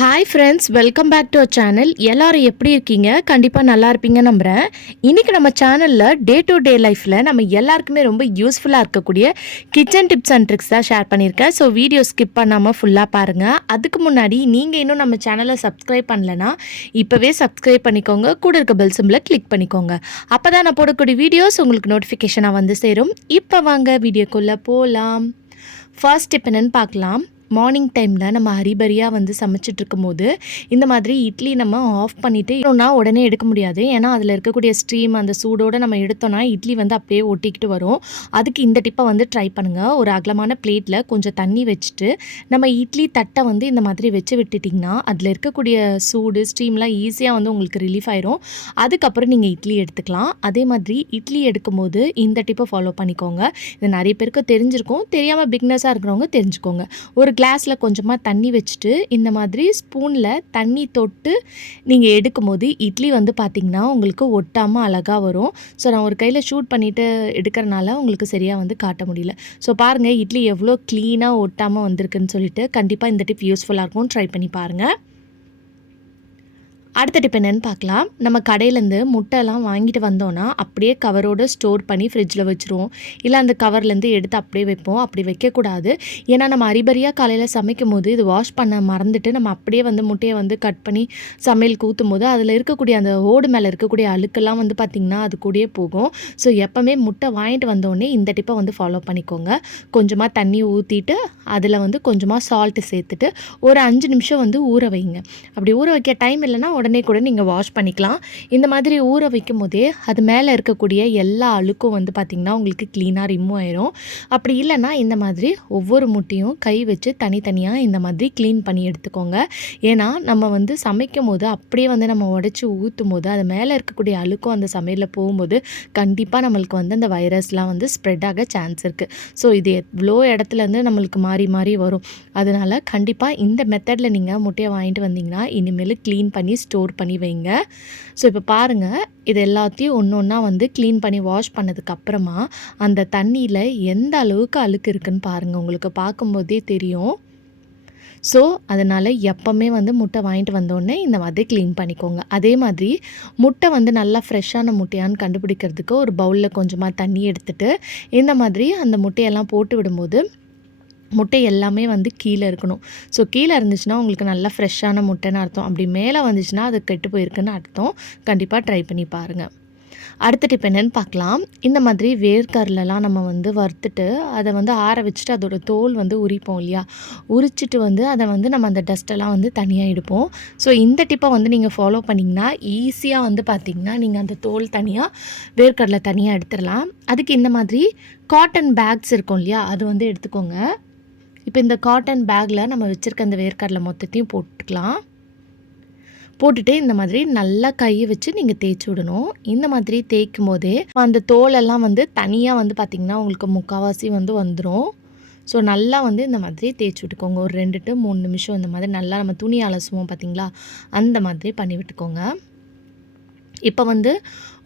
Hi friends, welcome back to our channel. எல்லாரும் எப்படி இருக்கீங்க? கண்டிப்பாக நல்லா இருப்பீங்க நம்புகிறேன். இன்றைக்கி நம்ம சேனலில் டே டு டே லைஃப்பில் நம்ம எல்லாருக்குமே ரொம்ப யூஸ்ஃபுல்லாக இருக்கக்கூடிய கிச்சன் டிப்ஸ் அண்ட் ட்ரிக்ஸ் தான் ஷேர் பண்ணியிருக்கேன். ஸோ வீடியோ ஸ்கிப் பண்ணாமல் ஃபுல்லாக பாருங்கள். அதுக்கு முன்னாடி நீங்கள் இன்னும் நம்ம சேனலை சப்ஸ்கிரைப் பண்ணலைன்னா இப்போவே சப்ஸ்கிரைப் பண்ணிக்கோங்க. கூட இருக்க பெல் சிம்பிளை கிளிக் பண்ணிக்கோங்க. அப்போ தான் நான் போடக்கூடிய வீடியோஸ் உங்களுக்கு நோட்டிஃபிகேஷனாக வந்து சேரும். இப்போ வாங்க வீடியோக்குள்ளே போகலாம். ஃபர்ஸ்ட் டிப் என்னென்னு பார்க்கலாம். மார்னிங் டைமில் நம்ம ஹரிபரியாக வந்து சமைச்சிட்ருக்கும் போது இந்த மாதிரி இட்லி நம்ம ஆஃப் பண்ணிவிட்டு இன்னொன்னா உடனே எடுக்க முடியாது. ஏன்னா அதில் இருக்கக்கூடிய ஸ்ட்ரீம் அந்த சூடோடு நம்ம எடுத்தோன்னா இட்லி வந்து அப்படியே ஒட்டிக்கிட்டு வரும். அதுக்கு இந்த டிப்பை வந்து ட்ரை பண்ணுங்கள். ஒரு அகலமான பிளேட்டில் கொஞ்சம் தண்ணி வச்சுட்டு நம்ம இட்லி தட்டை வந்து இந்த மாதிரி வச்சு விட்டுட்டிங்கன்னா அதில் இருக்கக்கூடிய சூடு ஸ்ட்ரீம்லாம் ஈஸியாக வந்து உங்களுக்கு ரிலீஃப் ஆயிரும். அதுக்கப்புறம் நீங்கள் இட்லி எடுத்துக்கலாம். அதே மாதிரி இட்லி எடுக்கும்போது இந்த டிப்பை ஃபாலோ பண்ணிக்கோங்க. இது நிறைய பேருக்கு தெரிஞ்சிருக்கும், தெரியாமல் பிக்னஸாக இருக்கிறவங்க தெரிஞ்சுக்கோங்க. ஒரு கிளாஸில் கொஞ்சமாக தண்ணி வச்சுட்டு இந்த மாதிரி ஸ்பூனில் தண்ணி தொட்டு நீங்கள் எடுக்கும்போது இட்லி வந்து பார்த்திங்கன்னா உங்களுக்கு ஒட்டாமல் அழகாக வரும். ஸோ நான் ஒரு கையில் ஷூட் பண்ணிவிட்டு எடுக்கிறனால உங்களுக்கு சரியாக வந்து காட்ட முடியல. ஸோ பாருங்கள் இட்லி எவ்வளோ க்ளீனாக ஒட்டாமல் வந்திருக்குன்னு சொல்லிட்டு. கண்டிப்பாக இந்த டிப் யூஸ்ஃபுல்லாக இருக்கும், ட்ரை பண்ணி பாருங்கள். அடுத்த டிப் என்னென்னு பார்க்கலாம். நம்ம கடையிலேருந்து முட்டைலாம் வாங்கிட்டு வந்தோன்னா அப்படியே கவரோடு ஸ்டோர் பண்ணி ஃப்ரிட்ஜில் வச்சுருவோம். இல்லை அந்த கவர்லேருந்து எடுத்து அப்படியே வைப்போம். அப்படி வைக்கக்கூடாது. ஏன்னா நம்ம அரிபரியாக காலையில் சமைக்கும் போது இது வாஷ் பண்ண மறந்துட்டு நம்ம அப்படியே வந்து முட்டையை வந்து கட் பண்ணி சமையலுக்கு ஊற்றும் போது அதில் இருக்கக்கூடிய அந்த ஓடு மேலே இருக்கக்கூடிய அழுக்கெல்லாம் வந்து பார்த்திங்கன்னா அது கூடயே போகும். ஸோ எப்போவுமே முட்டை வாங்கிட்டு வந்தோடனே இந்த டிப்பை வந்து ஃபாலோ பண்ணிக்கோங்க. கொஞ்சமாக தண்ணி ஊற்றிட்டு அதில் வந்து கொஞ்சமாக சால்ட்டு சேர்த்துட்டு ஒரு 5 நிமிஷம் வந்து ஊற வைங்க. அப்படி ஊற வைக்க டைம் இல்லைன்னா உடனே கூட நீங்கள் வாஷ் பண்ணிக்கலாம். இந்த மாதிரி ஊற வைக்கும் போதே அது மேலே இருக்கக்கூடிய எல்லா அழுக்கும் வந்து பார்த்திங்கன்னா உங்களுக்கு க்ளீனாக ரிமூவ் ஆயிரும். அப்படி இல்லைன்னா இந்த மாதிரி ஒவ்வொரு முட்டையும் கை வச்சு தனித்தனியாக இந்த மாதிரி க்ளீன் பண்ணி எடுத்துக்கோங்க. ஏன்னா நம்ம வந்து சமைக்கும் போது அப்படியே வந்து நம்ம உடச்சி ஊற்றும் போது அது மேலே இருக்கக்கூடிய அழுக்கும் அந்த சமையலில் போகும்போது கண்டிப்பாக நம்மளுக்கு வந்து அந்த வைரஸ்லாம் வந்து ஸ்ப்ரெட் ஆக சான்ஸ் இருக்குது. ஸோ இது எவ்வளோ இடத்துலேருந்து நம்மளுக்கு மாறி மாறி வரும். அதனால் கண்டிப்பாக இந்த மெத்தடில் நீங்கள் முட்டையை வாங்கிட்டு வந்தீங்கன்னா இனிமேல் க்ளீன் பண்ணி ஸ்டோர் பண்ணி வைங்க. ஸோ இப்போ பாருங்கள், இது எல்லாத்தையும் ஒன்று ஒன்றா வந்து க்ளீன் பண்ணி வாஷ் பண்ணதுக்கப்புறமா அந்த தண்ணியில் எந்த அளவுக்கு அழுக்கு இருக்குதுன்னு பாருங்கள். உங்களுக்கு பார்க்கும்போதே தெரியும். ஸோ அதனால் எப்போவுமே வந்து முட்டை வாங்கிட்டு வந்தோடனே இந்த மாதிரி க்ளீன் பண்ணிக்கோங்க. அதே மாதிரி முட்டை வந்து நல்லா ஃப்ரெஷ்ஷான முட்டையான்னு கண்டுபிடிக்கிறதுக்கு ஒரு பவுலில் கொஞ்சமாக தண்ணி எடுத்துகிட்டு இந்த மாதிரி அந்த முட்டையெல்லாம் போட்டு விடும்போது முட்டை எல்லாமே வந்து கீழே இருக்கணும். ஸோ கீழே இருந்துச்சுன்னா உங்களுக்கு நல்லா ஃப்ரெஷ்ஷான முட்டைன்னு அர்த்தம். அப்படி மேலே வந்துச்சுன்னா அது கெட்டு போயிருக்குன்னு அர்த்தம். கண்டிப்பாக ட்ரை பண்ணி பாருங்கள். அடுத்த டிப் என்னென்னு பார்க்கலாம். இந்த மாதிரி வேர்க்கடலைலாம் நம்ம வந்து வறுத்துட்டு அதை வந்து ஆற வச்சுட்டு அதோட தோல் வந்து உரிப்போம் இல்லையா, உரிச்சிட்டு வந்து அதை வந்து நம்ம அந்த டஸ்ட்டெல்லாம் வந்து தனியாக எடுப்போம். ஸோ இந்த டிப்பை வந்து நீங்கள் ஃபாலோ பண்ணிங்கன்னா ஈஸியாக வந்து பார்த்திங்கன்னா நீங்கள் அந்த தோல் தனியாக வேர்க்கடலை தனியாக எடுத்துடலாம். அதுக்கு இந்த மாதிரி காட்டன் பேக்ஸ் இருக்கும் இல்லையா, அது வந்து எடுத்துக்கோங்க. இப்போ இந்த காட்டன் பேக்கில் நம்ம வச்சுருக்க அந்த வேர்க்கடலை மொத்தத்தையும் போட்டுக்கலாம். போட்டுட்டு இந்த மாதிரி நல்லா கையை வச்சு நீங்கள் தேய்ச்சி விடணும். இந்த மாதிரி தேய்க்கும் போதே அந்த தோலெல்லாம் வந்து தனியாக வந்து பார்த்திங்கன்னா உங்களுக்கு முக்கால்வாசி வந்து வந்துடும். ஸோ நல்லா வந்து இந்த மாதிரி தேய்ச்சி விட்டுக்கோங்க. ஒரு 2 to 3 நிமிஷம் இந்த மாதிரி நல்லா நம்ம துணி அலசுவோம் பார்த்திங்களா, அந்த மாதிரி பண்ணி விட்டுக்கோங்க. இப்போ வந்து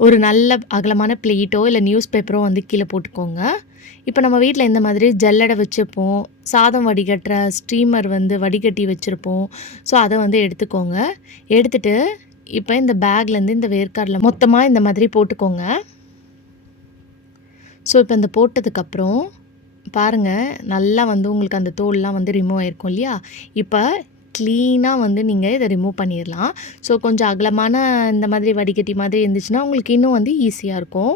ஒரு நல்ல அகலமான பிளேட்டோ இல்லை நியூஸ் பேப்பரோ வந்து கீழே போட்டுக்கோங்க. இப்போ நம்ம வீட்டில் இந்த மாதிரி ஜல்லடை வச்சுருப்போம், சாதம் வடிகட்டுற ஸ்டீமர் வந்து வடிகட்டி வச்சுருப்போம். ஸோ அதை வந்து எடுத்துக்கோங்க. எடுத்துகிட்டு இப்போ இந்த பேக்லேருந்து இந்த வேர்க்கடலை மொத்தமாக இந்த மாதிரி போட்டுக்கோங்க. ஸோ இப்போ இந்த போட்டதுக்கப்புறம் பாருங்கள், நல்லா வந்து உங்களுக்கு அந்த தோல்லாம் வந்து ரிமூவ் ஆகிருக்கும் இல்லையா. இப்போ க்ளீனாக வந்து நீங்கள் இதை ரிமூவ் பண்ணிடலாம். ஸோ கொஞ்சம் அகலமான இந்த மாதிரி வடிகட்டி மாதிரி இருந்துச்சுன்னா உங்களுக்கு இன்னும் வந்து ஈஸியாக இருக்கும்.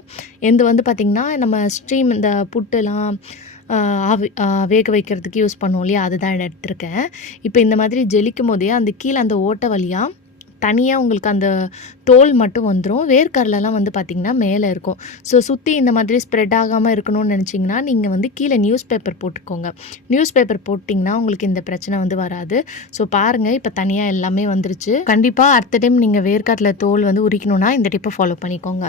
எந்த வந்து பார்த்திங்கன்னா நம்ம ஸ்ட்ரீம் இந்த புட்டுலாம் வேக வைக்கிறதுக்கு யூஸ் பண்ணுவோம் இல்லையா, அதுதான் எடுத்திருக்கேன். இப்போ இந்த மாதிரி ஜெலிக்கும் போதே அந்த கீழே அந்த ஓட்டை வழியாக தனியாக உங்களுக்கு அந்த தோல் மட்டும் வந்துடும். வேர்க்கடலைலாம் வந்து பார்த்திங்கன்னா மேலே இருக்கும். ஸோ சுற்றி இந்த மாதிரி ஸ்ப்ரெட் ஆகாமல் இருக்கணும்னு நினச்சிங்கன்னா நீங்கள் வந்து கீழே நியூஸ் பேப்பர் போட்டுக்கோங்க. நியூஸ் பேப்பர் போட்டிங்கன்னா உங்களுக்கு இந்த பிரச்சனை வந்து வராது. ஸோ பாருங்கள், இப்போ தனியாக எல்லாமே வந்துருச்சு. கண்டிப்பாக அடுத்த டைம் நீங்கள் வேர்க்கடலை தோல் வந்து உரிக்கணும்னா இந்த டிப்பை ஃபாலோ பண்ணிக்கோங்க.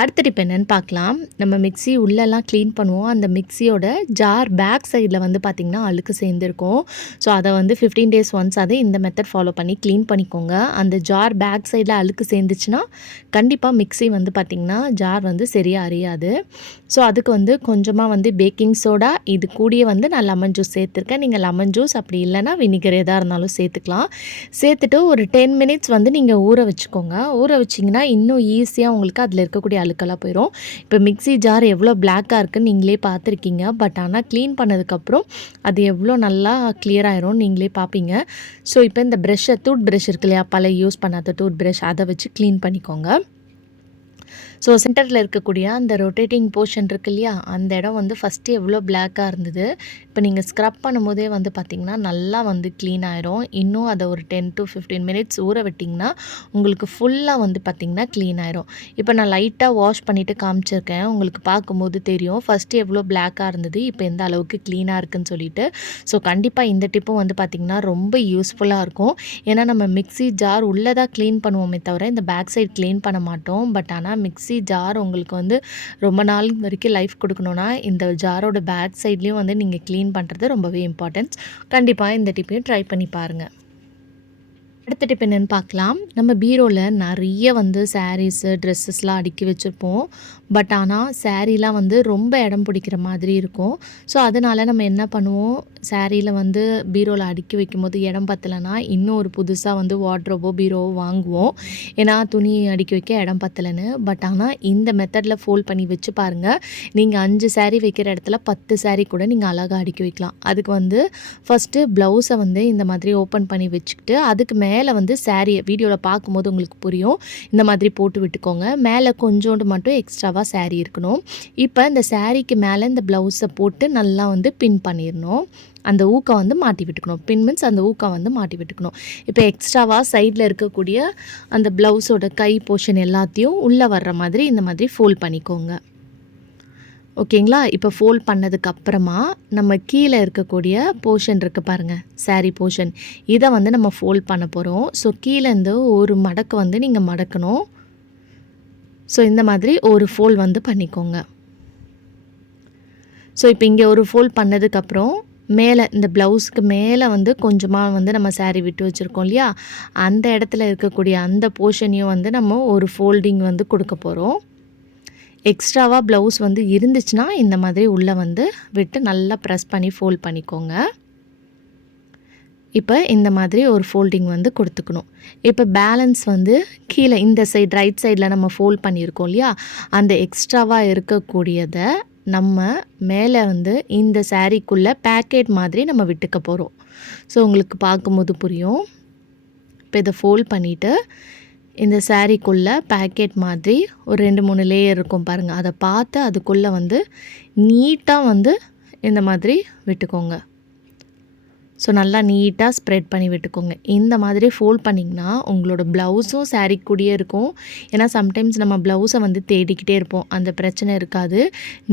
அடுத்த டிப் என்னென்னு பார்க்கலாம். நம்ம மிக்ஸி உள்ளெல்லாம் க்ளீன் பண்ணுவோம். அந்த மிக்ஸியோட ஜார் பேக் சைடில் வந்து பார்த்திங்கன்னா அழுக்கு சேர்ந்துருக்கும். ஸோ அதை வந்து 15 days ஒன்ஸ் அதை இந்த மெத்தட் ஃபாலோ பண்ணி க்ளீன் பண்ணிக்கோங்க. அந்த ஜார் பேக் சைடில் அழுக்கு சேர்ந்துச்சுன்னா கண்டிப்பாக மிக்ஸி வந்து பார்த்திங்கன்னா ஜார் வந்து சரியாக அறியாது. ஸோ அதுக்கு வந்து கொஞ்சமாக வந்து பேக்கிங் சோடா, இது கூடயே வந்து நான் லெமன் ஜூஸ் சேர்த்துருக்கேன். நீங்கள் லெமன் ஜூஸ் அப்படி இல்லைன்னா வினிகர் எதாக இருந்தாலும் சேர்த்துக்கலாம். சேர்த்துட்டு ஒரு 10 மினிட்ஸ் வந்து நீங்கள் ஊற வச்சுக்கோங்க. ஊற வச்சிங்கன்னா இன்னும் ஈஸியாக உங்களுக்கு அதில் இருக்கக்கூடிய அழுக்கெல்லாம் போயிடும். இப்போ மிக்ஸி ஜார் எவ்வளோ பிளாக்காக இருக்குன்னு நீங்களே பார்த்துருக்கீங்க. பட் ஆனால் க்ளீன் பண்ணதுக்கப்புறம் அது எவ்வளோ நல்லா கிளியர் ஆயிரும் நீங்களே பார்ப்பீங்க. ஸோ இப்போ இந்த டூத் ப்ரஷ் இருக்கு இல்லையா, பழைய யூஸ் பண்ணாத டூத் ப்ரஷ், அதை வச்சு க்ளீன் பண்ணிக்கோங்க. ஸோ சென்டரில் இருக்கக்கூடிய அந்த ரொட்டேட்டிங் போர்ஷன் இருக்கு இல்லையா, அந்த இடம் வந்து ஃபஸ்ட்டு எவ்வளோ பிளாக்காக இருந்தது, இப்போ நீங்கள் ஸ்க்ரப் பண்ணும்போதே வந்து பார்த்திங்கன்னா நல்லா வந்து க்ளீன் ஆயிரும். இன்னும் அதை ஒரு 10 to 15 மினிட்ஸ் ஊற விட்டிங்கன்னா உங்களுக்கு ஃபுல்லாக வந்து பார்த்திங்கன்னா க்ளீன் ஆயிரும். இப்போ நான் லைட்டாக வாஷ் பண்ணிவிட்டு காமிச்சிருக்கேன். உங்களுக்கு பார்க்கும்போது தெரியும் ஃபஸ்ட்டு எவ்வளோ பிளாக்காக இருந்தது, இப்போ எந்த அளவுக்கு க்ளீனாக இருக்குதுன்னு சொல்லிட்டு. ஸோ கண்டிப்பாக இந்த டிப்பும் வந்து பார்த்திங்கன்னா ரொம்ப யூஸ்ஃபுல்லாக இருக்கும். ஏன்னா நம்ம மிக்ஸி ஜார் உள்ளே தான் க்ளீன் பண்ணுவோமே தவிர இந்த பேக் சைட் க்ளீன் பண்ண மாட்டோம். பட் ஆனால் மிக்ஸி ஜார் உங்களுக்கு வந்து ரொம்ப நாள் வரைக்கும் லைஃப் கொடுக்கணுன்னா இந்த ஜாரோட பேக் சைட்லேயும் வந்து நீங்கள் க்ளீன் பண்ணுறது ரொம்பவே இம்பார்ட்டன்ஸ். கண்டிப்பாக இந்த டிப்பையும் ட்ரை பண்ணி பாருங்கள். அடுத்த டிப் என்னென்னு பார்க்கலாம். நம்ம பீரோவில் நிறைய வந்து சாரீஸு, ட்ரெஸ்ஸஸ்லாம் அடுக்கி வச்சுருப்போம். பட் ஆனால் சாரீலாம் வந்து ரொம்ப இடம் பிடிக்கிற மாதிரி இருக்கும். ஸோ அதனால் நம்ம என்ன பண்ணுவோம், சாரியில் வந்து பீரோவில் அடுக்கி வைக்கும்போது இடம் பத்தலைன்னா இன்னும் ஒரு புதுசாக வந்து வார்ட்ரோபோ பீரோவோ வாங்குவோம். ஏன்னா துணி அடுக்கி வைக்க இடம் பத்தலைன்னு. பட் ஆனால் இந்த மெத்தடில் ஃபோல்ட் பண்ணி வச்சு பாருங்கள். நீங்கள் 5 சாரீ வைக்கிற இடத்துல 10 சாரீ கூட நீங்கள் அழகாக அடுக்கி வைக்கலாம். அதுக்கு வந்து ஃபஸ்ட்டு ப்ளவுஸை வந்து இந்த மாதிரி ஓப்பன் பண்ணி வச்சுக்கிட்டு அதுக்கு மேலே வந்து சாரியை வீடியோவில் பார்க்கும்போது உங்களுக்கு புரியும், இந்த மாதிரி போட்டு விட்டுக்கோங்க. மேலே கொஞ்சோண்டு மட்டும் எக்ஸ்ட்ராவாக சாரீ இருக்கணும். இப்போ இந்த சாரீக்கு மேலே இந்த ப்ளவுஸை போட்டு நல்லா வந்து பின் பண்ணிடணும். அந்த ஊக்கம் வந்து மாட்டி விட்டுக்கணும். பின் மீன்ஸ் அந்த ஊக்கம் வந்து மாட்டி விட்டுக்கணும். இப்போ எக்ஸ்ட்ராவாக சைடில் இருக்கக்கூடிய அந்த ப்ளவுஸோட கை போர்ஷன் எல்லாத்தையும் உள்ளே வர்ற மாதிரி இந்த மாதிரி ஃபோல்ட் பண்ணிக்கோங்க. ஓகேங்களா? இப்போ ஃபோல்ட் பண்ணதுக்கப்புறமா நம்ம கீழே இருக்கக்கூடிய போர்ஷன் இருக்குது பாருங்கள், சாரீ போர்ஷன், இதை வந்து நம்ம ஃபோல்ட் பண்ண போகிறோம். ஸோ கீழேருந்து ஒரு மடக்கு வந்து நீங்கள் மடக்கணும். ஸோ இந்த மாதிரி ஒரு ஃபோல்ட் வந்து பண்ணிக்கோங்க. ஸோ இப்போ இங்கே ஒரு ஃபோல்ட் பண்ணதுக்கப்புறம் மேலே இந்த ப்ளவுஸ்க்கு மேலே வந்து கொஞ்சமாக வந்து நம்ம சாரீ விட்டு வச்சுருக்கோம் இல்லையா, அந்த இடத்துல இருக்கக்கூடிய அந்த போர்ஷனையும் வந்து நம்ம ஒரு ஃபோல்டிங் வந்து கொடுக்க போகிறோம். எக்ஸ்ட்ராவாக ப்ளவுஸ் வந்து இருந்துச்சுன்னா இந்த மாதிரி உள்ளே வந்து விட்டு நல்லா ப்ரெஸ் பண்ணி ஃபோல்ட் பண்ணிக்கோங்க. இப்போ இந்த மாதிரி ஒரு ஃபோல்டிங் வந்து கொடுத்துக்கணும். இப்போ பேலன்ஸ் வந்து கீழே இந்த சைடு ரைட் சைடில் நம்ம ஃபோல்ட் பண்ணியிருக்கோம் இல்லையா, அந்த எக்ஸ்ட்ராவாக இருக்கக்கூடியதை நம்ம மேலே வந்து இந்த சாரீக்குள்ளே பேக்கெட் மாதிரி நம்ம விட்டுக்க போகிறோம். ஸோ உங்களுக்கு பார்க்கும்போது புரியும். இப்போ இதை ஃபோல்ட் பண்ணிவிட்டு இந்த சாரீக்குள்ளே பேக்கெட் மாதிரி ஒரு 2-3 லேயர் இருக்கும் பாருங்கள், அதை பார்த்து அதுக்குள்ளே வந்து நீட்டாக வந்து இந்த மாதிரி விட்டுக்கோங்க. ஸோ நல்லா நீட்டாக ஸ்ப்ரெட் பண்ணி விட்டுக்கோங்க. இந்த மாதிரி ஃபோல்ட் பண்ணிங்கன்னா உங்களோட ப்ளவுஸும் சாரீ கூடயே இருக்கும். ஏன்னா சம்டைம்ஸ் நம்ம ப்ளவுஸை வந்து தேடிக்கிட்டே இருப்போம், அந்த பிரச்சனை இருக்காது.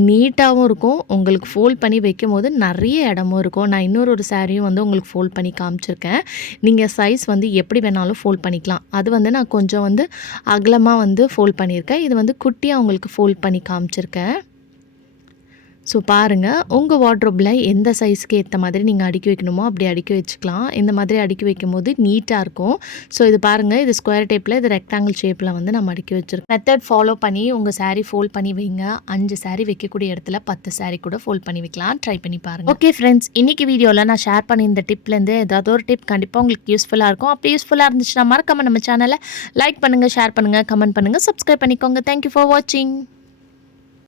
நீட்டாகவும் இருக்கும். உங்களுக்கு ஃபோல்ட் பண்ணி வைக்கும் போது நிறைய இடமும் இருக்கும். நான் இன்னொரு சாரியும் வந்து உங்களுக்கு ஃபோல்ட் பண்ணி காமிச்சிருக்கேன். நீங்கள் சைஸ் வந்து எப்படி வேணாலும் ஃபோல்ட் பண்ணிக்கலாம். அது வந்து நான் கொஞ்சம் வந்து அகலமாக வந்து ஃபோல்ட் பண்ணியிருக்கேன். இது வந்து குட்டியாக உங்களுக்கு ஃபோல்ட் பண்ணி காமிச்சிருக்கேன். ஸோ பாருங்கள், உங்கள் வார்ட்ரோப்பில் எந்த சைஸ்க்கு ஏற்ற மாதிரி நீங்கள் அடுக்கி வைக்கணுமோ அப்படி அடுக்கி வச்சுக்கலாம். இந்த மாதிரி அடுக்கி வைக்கும் போது நீட்டாக இருக்கும். ஸோ இது பாருங்கள், இது ஸ்கொயர் டைப்பில், இது ரெக்டாங்கிள் ஷேப்பில் வந்து நம்ம அடுக்கி வச்சுருக்கோம். மெத்தட் ஃபாலோ பண்ணி உங்கள் சாரீ ஃபோல்ட் பண்ணி வைங்க. 5 சாரீ வைக்கக்கூடிய இடத்துல 10 சாரீ கூட ஃபோல்ட் பண்ணி வைக்கலாம். ட்ரை பண்ணி பாருங்கள். ஓகே ஃப்ரெண்ட்ஸ், இன்றைக்கி வீடியோவில் நான் ஷேர் பண்ணி இந்த டிப்லேருந்து ஏதாவது ஒரு டிப் கண்டிப்பாக உங்களுக்கு யூஸ்ஃபுல்லாக இருக்கும். அப்படி யூஸ்ஃபுல்லாக இருந்துச்சுன்னா மறக்காம நம்ம சேனலை லைக் பண்ணுங்கள், ஷேர் பண்ணுங்கள், கமெண்ட் பண்ணுங்கள், சப்ஸ்கிரைப் பண்ணிக்கோங்க. தேங்க்யூ ஃபார் வாட்சிங்.